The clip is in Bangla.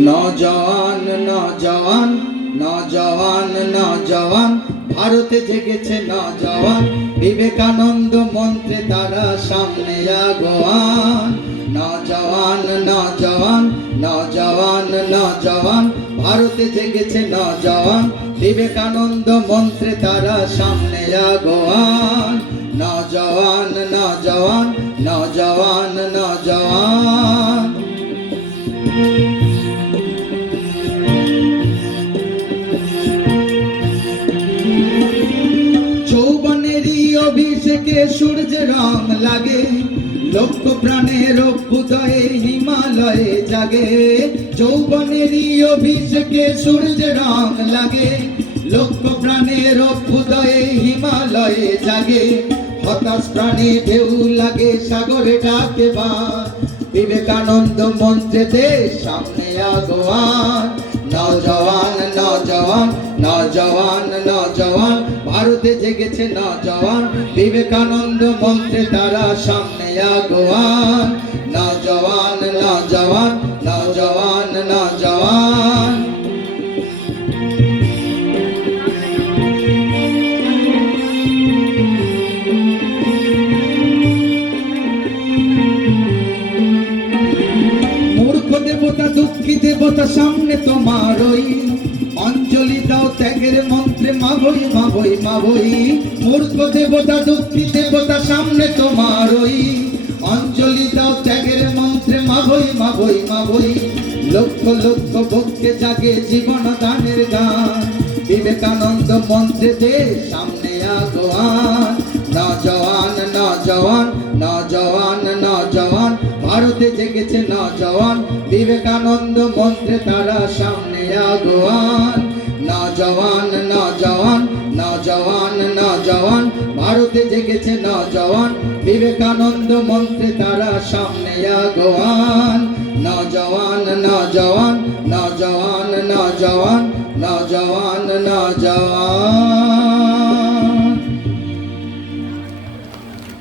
নজওয়ান নজওয়ান নজওয়ান নজওয়ান ভারতে জেগেছে নজওয়ান বিবেকানন্দ মন্ত্রে তারা সামনে আগোয়ান নজওয়ান নজওয়ান নজওয়ান নজওয়ান ভারতে জেগেছে নজওয়ান বিবেকানন্দ মন্ত্রে তারা সামনে আগোয়ান নজওয়ান নজওয়ান নজওয়ান নজওয়ান অভিষেকে সূর্য রং লাগে। লক্ষ প্রাণের অভ্যুদয়ে হিমালয়ে জাগে। যৌবনেরই অভিষেকে সূর্য রং লাগে। লক্ষ প্রাণের অভ্যুদয়ে হিমালয়ে জাগে। হতাশ প্রাণী ঢেউ লাগে সাগরে ডাকে বার বিবেকানন্দ মন্ত্রে দেশ সামনে আগোয়ান। নজওয়ান নজওয়ান নজওয়ান নজওয়ান। ভারতে জেগেছে নজওয়ান বিবেকানন্দ মন্ত্রে তারা সামনে আগোয়ান। নজওয়ান নজওয়ান নজওয়ান নজওয়ান মূর্খ দেবতা, দুঃখী দেবতা সামনে তোমার ওই অঞ্জলি দাও ত্যাগের মন্ত্রে, মাবই মাবই মাবই। মূর্খ দেবতা, দুঃখী দেবতা, সামনে তোমার ওই অঞ্জলি দাও ত্যাগের মন্ত্রে, মাবই মাবই মাবই। লক্ষ লক্ষ ভক্তে জাগে জীবন দানের গান। বিবেকানন্দ মন্ত্রে দে, সামনে আগোয়ান। নজওয়ান নজওয়ান নজওয়ান নজওয়ান ভারতে জেগেছে নজওয়ান বিবেকানন্দ মন্ত্রে তারা সামনে আগোয়ান। নজওয়ান জওয়ান ভারতে জেগেছে না জওয়ান, বিবেকানন্দ মন্ত্রে তারা সামনে আগোয়ান। না জওয়ান না জওয়ান না জওয়ান না জওয়ান না জওয়ান, না নজওয়ান